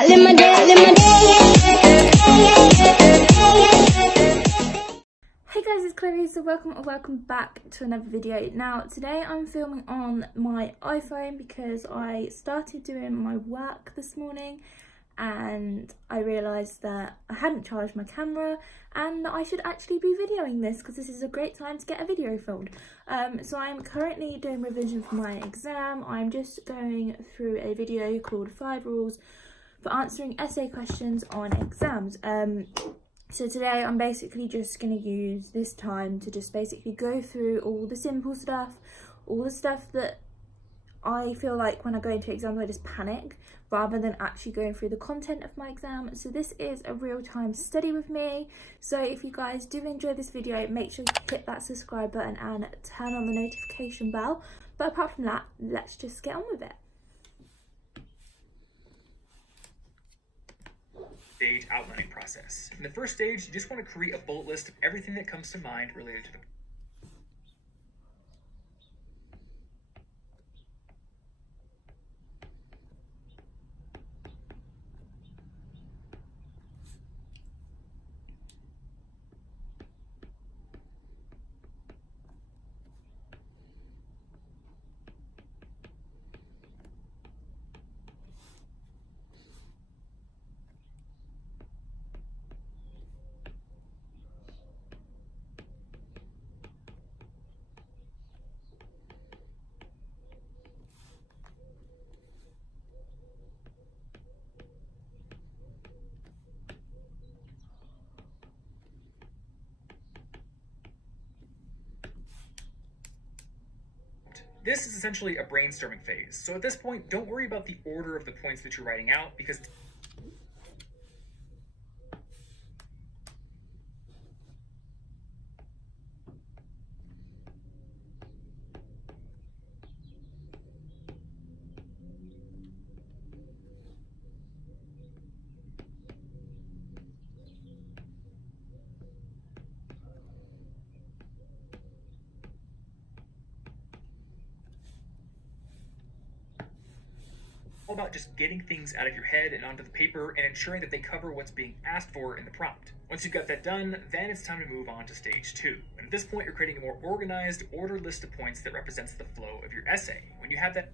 I live my day, I live my day. Hey guys, it's Chloe, so welcome back to another video. Now today I'm filming on my iPhone because I started doing my work this morning and I realised that I hadn't charged my camera and that I should actually be videoing this because this is a great time to get a video filmed. So I'm currently doing revision for my exam. I'm just going through a video called 5 Rules for Answering Essay Questions on Exams. So today I'm basically just going to use this time to just basically go through all the simple stuff, all the stuff that I feel like when I go into exams I just panic rather than actually going through the content of my exam. So this is a real-time study with me. So if you guys do enjoy this video, make sure you hit that subscribe button and turn on the notification bell. But apart from that, let's just get on with it. Stage outlining process. In the first stage, you just want to create a bullet list of everything that comes to mind related to the This is essentially a brainstorming phase. So at this point, don't worry about the order of the points that you're writing out because all about just getting things out of your head and onto the paper and ensuring that they cover what's being asked for in the prompt. Once you've got that done, then it's time to move on to stage 2. And at this point, you're creating a more organized, ordered list of points that represents the flow of your essay. When you have that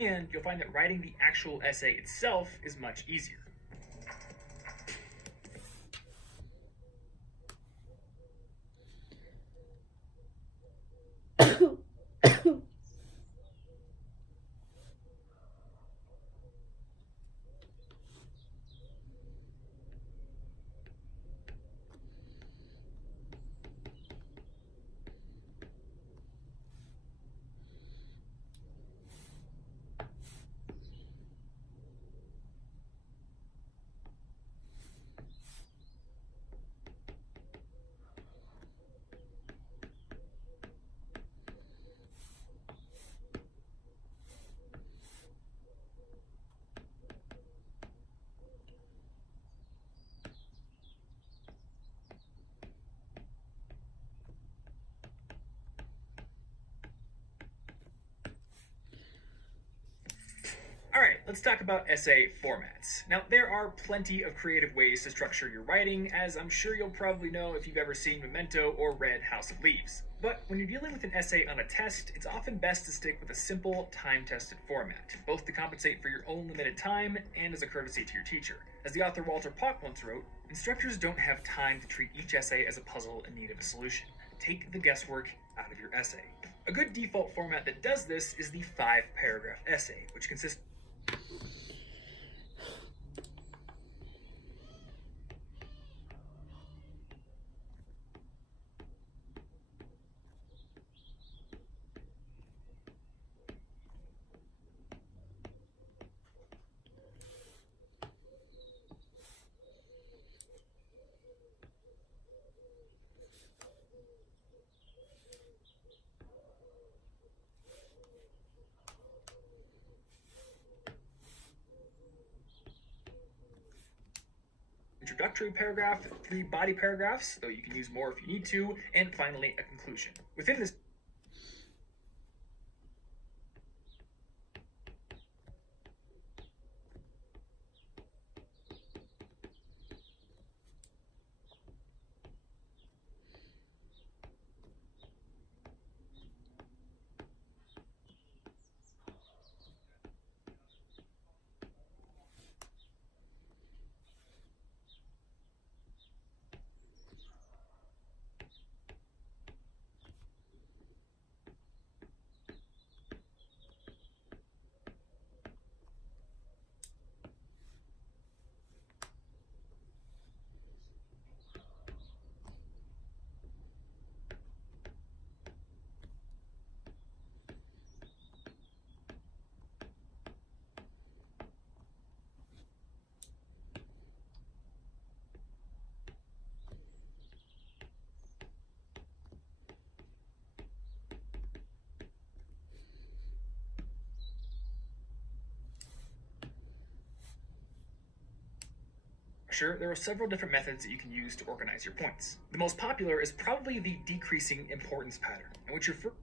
and you'll find that writing the actual essay itself is much easier. Let's talk about essay formats. Now, there are plenty of creative ways to structure your writing, as I'm sure you'll probably know if you've ever seen Memento or read House of Leaves. But when you're dealing with an essay on a test, it's often best to stick with a simple, time-tested format, both to compensate for your own limited time and as a courtesy to your teacher. As the author Walter Pock once wrote, Instructors don't have time to treat each essay as a puzzle in need of a solution. Take the guesswork out of your essay. A good default format that does this is the 5-paragraph essay, which consists introductory paragraph, 3 body paragraphs, though you can use more if you need to, and finally a conclusion. Within this Sure, there are several different methods that you can use to organize your points. The most popular is probably the decreasing importance pattern, in which your first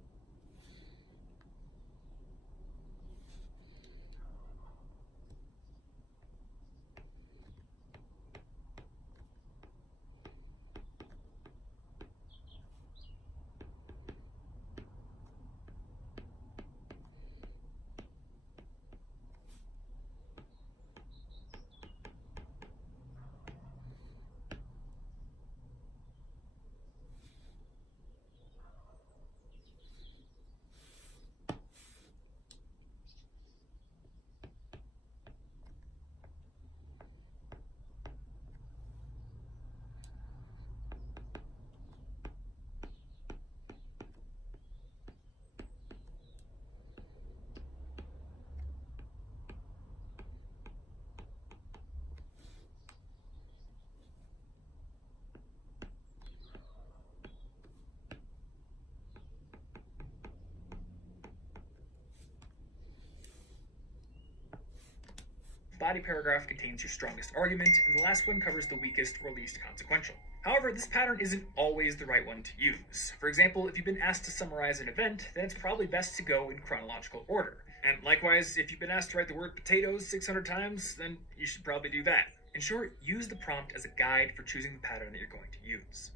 body paragraph contains your strongest argument, and the last one covers the weakest or least consequential. However, this pattern isn't always the right one to use. For example, if you've been asked to summarize an event, then it's probably best to go in chronological order. And likewise, if you've been asked to write the word potatoes 600 times, then you should probably do that. In short, use the prompt as a guide for choosing the pattern that you're going to use.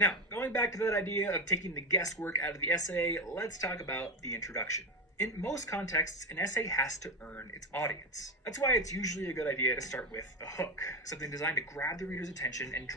Now, going back to that idea of taking the guesswork out of the essay, let's talk about the introduction. In most contexts, an essay has to earn its audience. That's why it's usually a good idea to start with a hook, something designed to grab the reader's attention and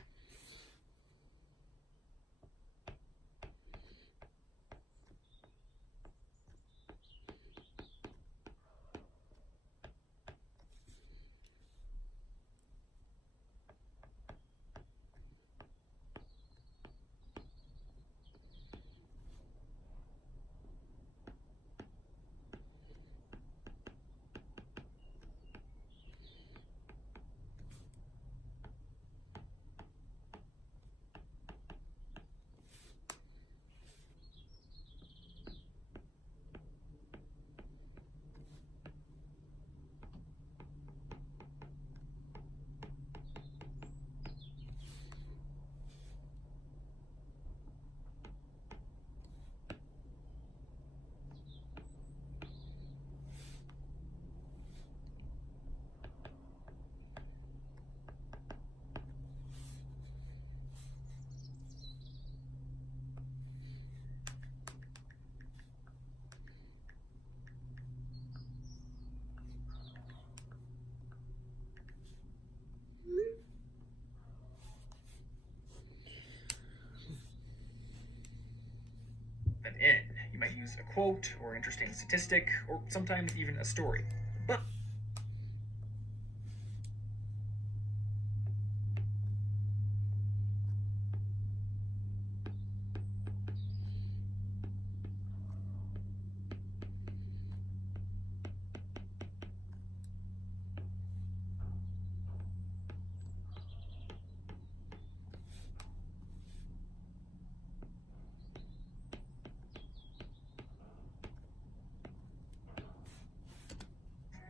might use a quote or an interesting statistic or sometimes even a story. But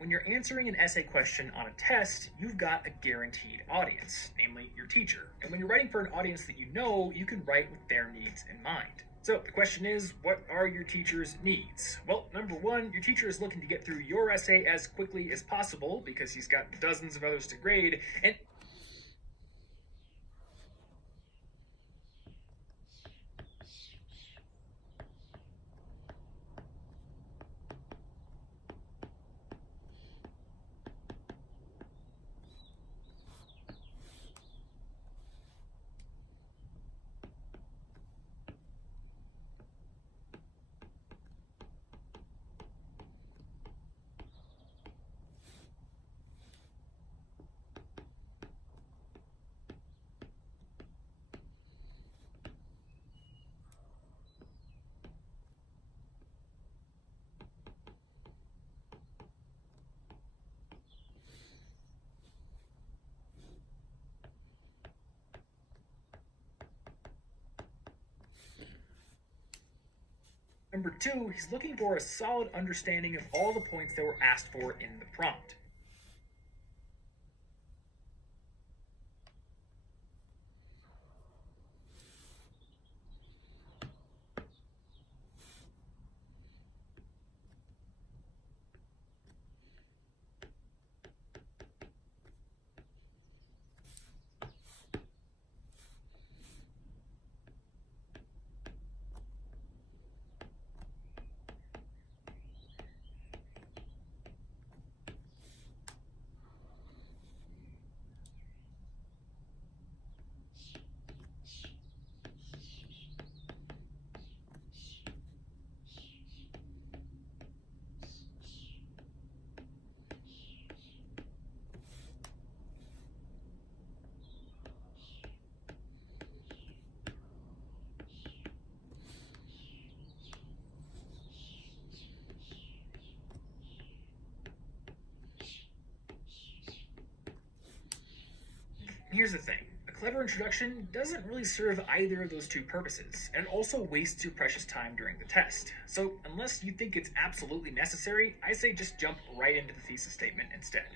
when you're answering an essay question on a test, you've got a guaranteed audience, namely your teacher. And when you're writing for an audience that you know, you can write with their needs in mind. So the question is, what are your teacher's needs? Well, number one, your teacher is looking to get through your essay as quickly as possible because he's got dozens of others to grade, and number two, he's looking for a solid understanding of all the points that were asked for in the prompt. Here's the thing. A clever introduction doesn't really serve either of those two purposes, and it also wastes your precious time during the test. So unless you think it's absolutely necessary, I say just jump right into the thesis statement instead.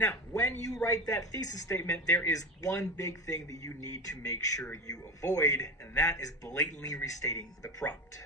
Now, when you write that thesis statement, there is one big thing that you need to make sure you avoid, and that is blatantly restating the prompt.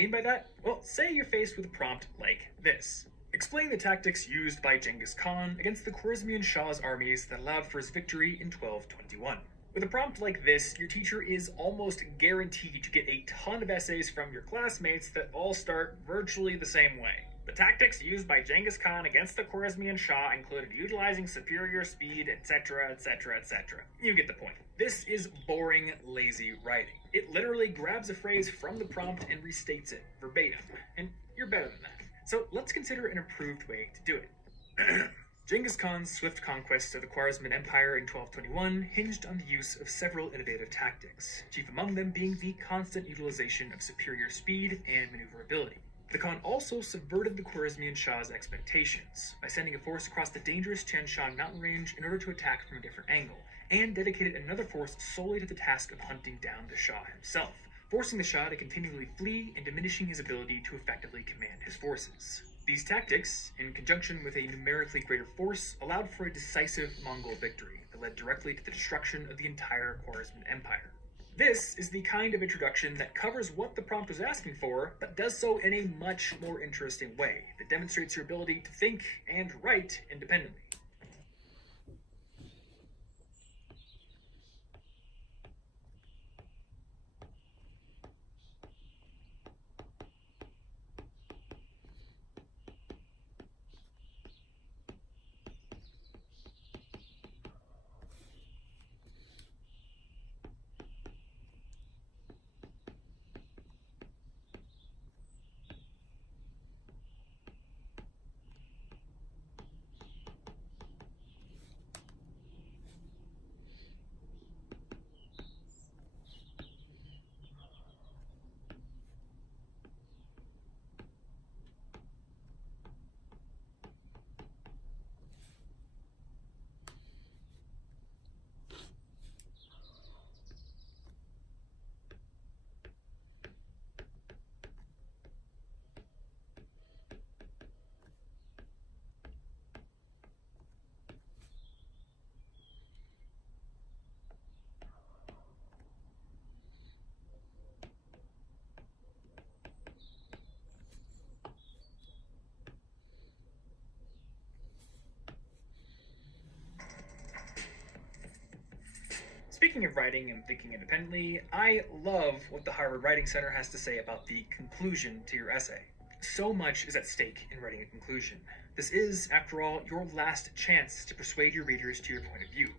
mean by that? Well, say you're faced with a prompt like this. Explain the tactics used by Genghis Khan against the Khwarezmian Shah's armies that allowed for his victory in 1221. With a prompt like this, your teacher is almost guaranteed to get a ton of essays from your classmates that all start virtually the same way. The tactics used by Genghis Khan against the Khwarezmian Shah included utilizing superior speed, etc., etc., etc. You get the point. This is boring, lazy writing. It literally grabs a phrase from the prompt and restates it verbatim, and you're better than that. So let's consider an improved way to do it. Genghis Khan's swift conquest of the Khwarezmian Empire in 1221 hinged on the use of several innovative tactics, chief among them being the constant utilization of superior speed and maneuverability. The Khan also subverted the Khwarezmian Shah's expectations by sending a force across the dangerous Tian Shan mountain range in order to attack from a different angle, and dedicated another force solely to the task of hunting down the Shah himself, forcing the Shah to continually flee and diminishing his ability to effectively command his forces. These tactics, in conjunction with a numerically greater force, allowed for a decisive Mongol victory that led directly to the destruction of the entire Khwarezmian Empire. This is the kind of introduction that covers what the prompt was asking for, but does so in a much more interesting way that demonstrates your ability to think and write independently. Speaking of writing and thinking independently, I love what the Harvard Writing Center has to say about the conclusion to your essay. So much is at stake in writing a conclusion. This is, after all, your last chance to persuade your readers to your point of view.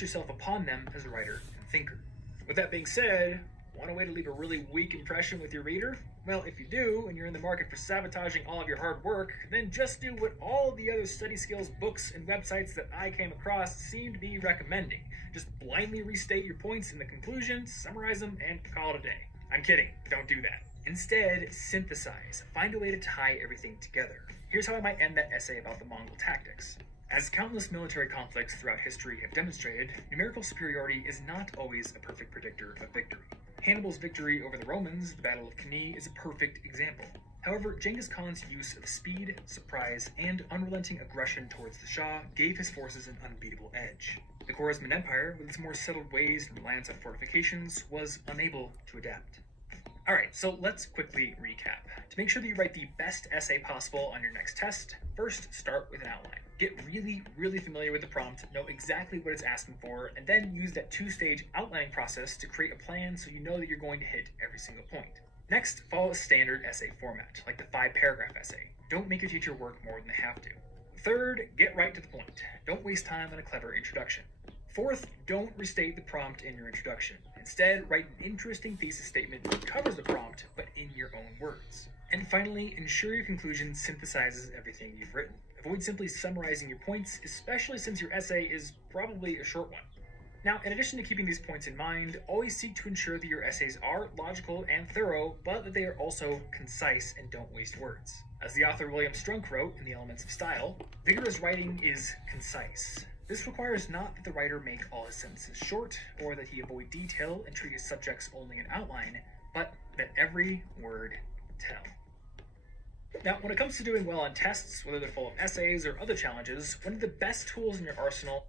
yourself upon them as a writer and thinker. With that being said, want a way to leave a really weak impression with your reader? Well, if you do, and you're in the market for sabotaging all of your hard work, then just do what all the other study skills books and websites that I came across seem to be recommending. Just blindly restate your points in the conclusion, summarize them, and call it a day. I'm kidding, don't do that. Instead, synthesize. Find a way to tie everything together. Here's how I might end that essay about the Mongol tactics. As countless military conflicts throughout history have demonstrated, numerical superiority is not always a perfect predictor of victory. Hannibal's victory over the Romans, the Battle of Cannae, is a perfect example. However, Genghis Khan's use of speed, surprise, and unrelenting aggression towards the Shah gave his forces an unbeatable edge. The Khwarezmian Empire, with its more settled ways and reliance on fortifications, was unable to adapt. Alright, so let's quickly recap. To make sure that you write the best essay possible on your next test, first start with an outline. Get really familiar with the prompt, know exactly what it's asking for, and then use that two-stage outlining process to create a plan so you know that you're going to hit every single point. Next, follow a standard essay format, like the 5-paragraph essay. Don't make your teacher work more than they have to. Third, get right to the point. Don't waste time on a clever introduction. Fourth, don't restate the prompt in your introduction. Instead, write an interesting thesis statement that covers the prompt, but in your own words. And finally, ensure your conclusion synthesizes everything you've written. Avoid simply summarizing your points, especially since your essay is probably a short one. Now, in addition to keeping these points in mind, always seek to ensure that your essays are logical and thorough, but that they are also concise and don't waste words. As the author William Strunk wrote in The Elements of Style, vigorous writing is concise. This requires not that the writer make all his sentences short, or that he avoid detail and treat his subjects only in outline, but that every word tell. Now, when it comes to doing well on tests, whether they're full of essays or other challenges, one of the best tools in your arsenal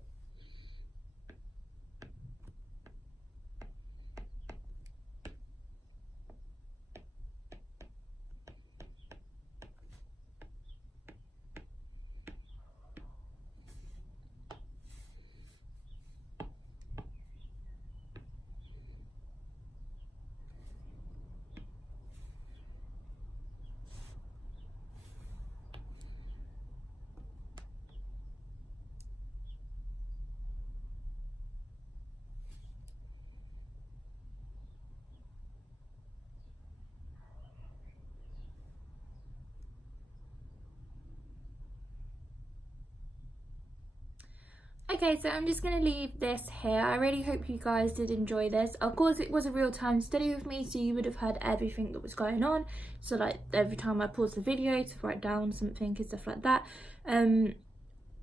Okay, so I'm just going to leave this here. I really hope you guys did enjoy this. Of course, it was a real-time study with me, so you would have heard everything that was going on. So, like, every time I pause the video to write down something and stuff like that.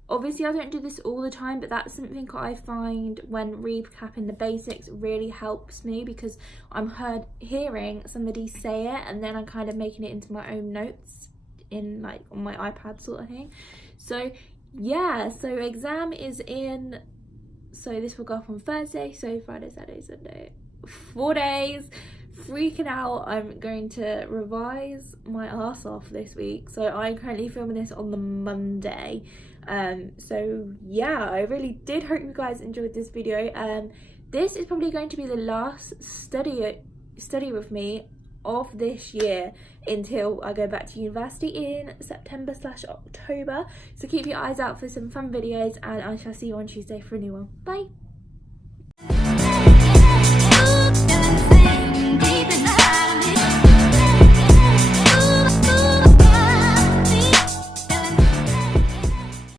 Obviously, I don't do this all the time, but that's something I find when recapping the basics really helps me, because I'm hearing somebody say it, and then I'm kind of making it into my own notes in, like, on my iPad sort of thing. So yeah, so exam is in, so this will go up on Thursday, so Friday, Saturday, Sunday, 4 days. Freaking out. I'm going to revise my ass off this week, so I'm currently filming this on the Monday. So yeah, I really did hope you guys enjoyed this video. This is probably going to be the last study with me of this year until I go back to university in September/October. So keep your eyes out for some fun videos, and I shall see you on Tuesday for a new one. Bye.